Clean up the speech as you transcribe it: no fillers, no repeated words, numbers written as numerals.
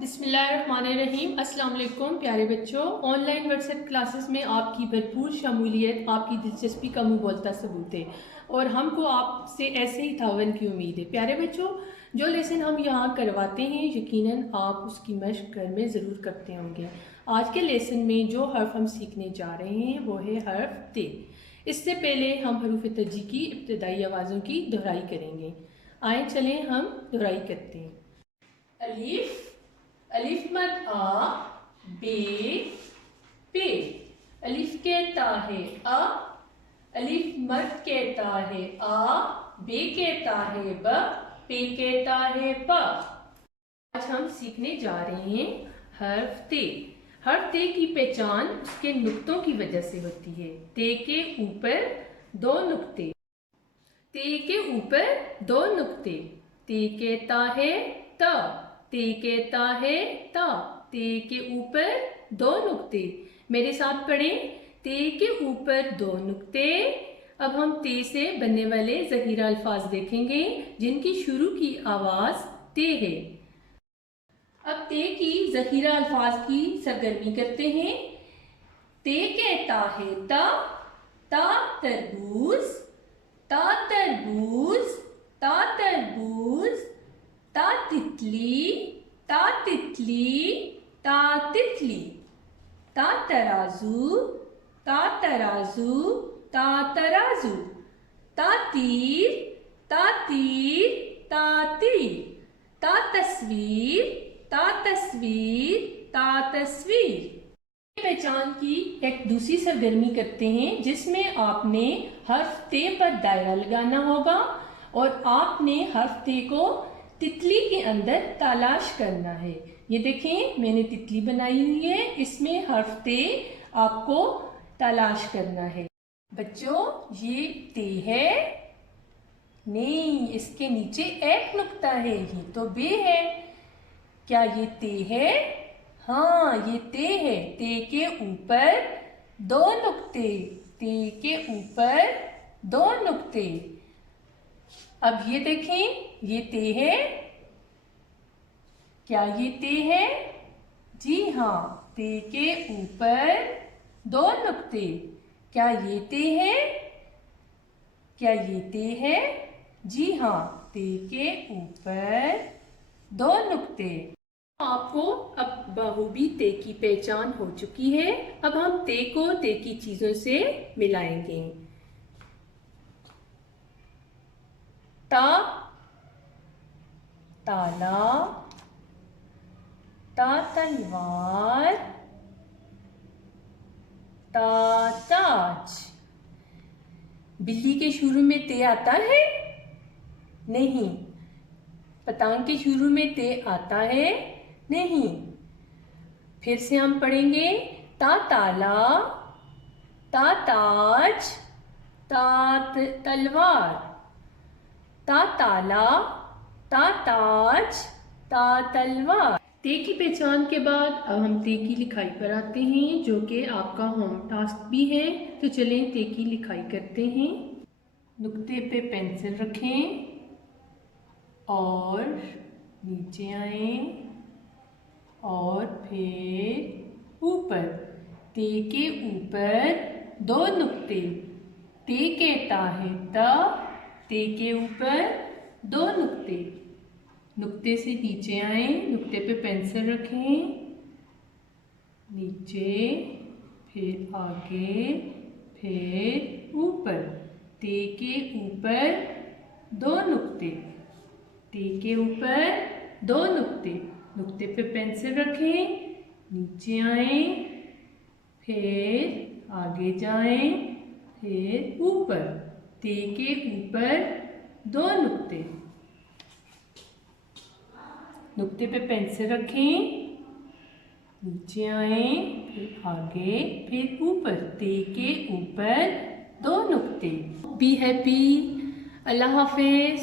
बिस्मिल्लाहिर्रहमानिर्रहीम। अस्सलाम वालेकुम प्यारे बच्चों। ऑनलाइन व्हाट्सएप क्लासेस में आपकी भरपूर शमूलियत आपकी दिलचस्पी का मुँह बोलता सबूत है और हमको आपसे ऐसे ही तावन की उम्मीद है। प्यारे बच्चों, जो लेसन हम यहाँ करवाते हैं यकीनन आप उसकी मशक घर में ज़रूर करते होंगे। आज के लेसन में जो हर्फ हम सीखने जा रहे हैं वो है हर्फ ते। इससे पहले हम हरूफ तर्जी की इब्तदाई आवाज़ों की दोहराई करेंगे। आए चलें हम दोहराई करते हैं। अलीफ, अलिफ मद आ, बे, पे। अलिफ कहता है अ, अलिफ मद कहता है आ, बे कहता है ब, पे कहता है प। आज हम सीखने जा रहे हैं हर्फ ते। हर्फ ते की पहचान उसके नुक्तों की वजह से होती है। ते के ऊपर दो नुक्ते, ते के ऊपर दो नुक्ते। ते कहता है त, ते कहता है ता। ते के ऊपर दो नुक्ते। मेरे साथ पढ़ें, ते के ऊपर दो नुक्ते। अब हम ते से बनने वाले ज़हीरा अल्फाज देखेंगे जिनकी शुरू की आवाज़ ते है। अब ते की ज़हीरा अल्फाज की सरगर्मी करते हैं। ते कहता है ता, ता तरबूज, ता तरबूज, ता तरबूज। ता तितली, ता तितली, ता तितली। ता तराजू, ता तराजू, ता तराजू। ता तीर, ता तीर, ता तीर। ता तस्वीर, ता तस्वीर, ता तस्वीर। पहचान की एक दूसरी सरगर्मी करते हैं जिसमें आपने हर्फ ते पर दायरा लगाना होगा और आपने हर्फ ते को तितली के अंदर तलाश करना है। ये देखें मैंने तितली बनाई हुई है, इसमें हर्फ ते आपको तलाश करना है। बच्चों ये ते है नहीं, इसके नीचे एक नुक्ता है, ये तो बे है। क्या ये ते है? हाँ ये ते है। ते के ऊपर दो नुक्ते, ते के ऊपर दो नुक्ते। अब ये देखें ये ते है। क्या ये ते है? जी हाँ, ते के ऊपर दो नुक्ते। क्या ये ते है? क्या ये ते है? जी हाँ, ते के ऊपर दो नुक्ते। आपको अब बखूबी ते की पहचान हो चुकी है। अब हम ते को ते की चीजों से मिलाएंगे। ता, ताला, ता तलवार, ता ताज। बिल्ली के शुरू में ते आता है? नहीं। पतंग के शुरू में ते आता है? नहीं। फिर से हम पढ़ेंगे ता ताला, ता ताज, ता तलवार। ता ताला, ता ताज, ता तलवार। ते की पहचान के बाद अब हम ते की लिखाई पर आते हैं जो कि आपका होम टास्क भी है। तो चलें ते की लिखाई करते हैं। नुक्ते पे पेंसिल रखें और नीचे आए और फिर ऊपर। ते के ऊपर दो नुक्ते। ते कहता है ता, ते के ऊपर दो नुक्ते। नुक्ते से नीचे आए, नुक्ते पे पेंसिल रखें, नीचे फिर आगे फिर ऊपर। ते के ऊपर दो नुक्ते, ते के ऊपर दो नुक्ते। नुक्ते पे पेंसिल रखें, नीचे आए, फिर आगे जाएं, फिर ऊपर। ते के ऊपर दो नुक्ते। नुक्ते पे पेंसिल रखें, नीचे आए, फिर आगे फिर ऊपर। ते के ऊपर दो नुक्ते। Be happy. Allah Hafiz.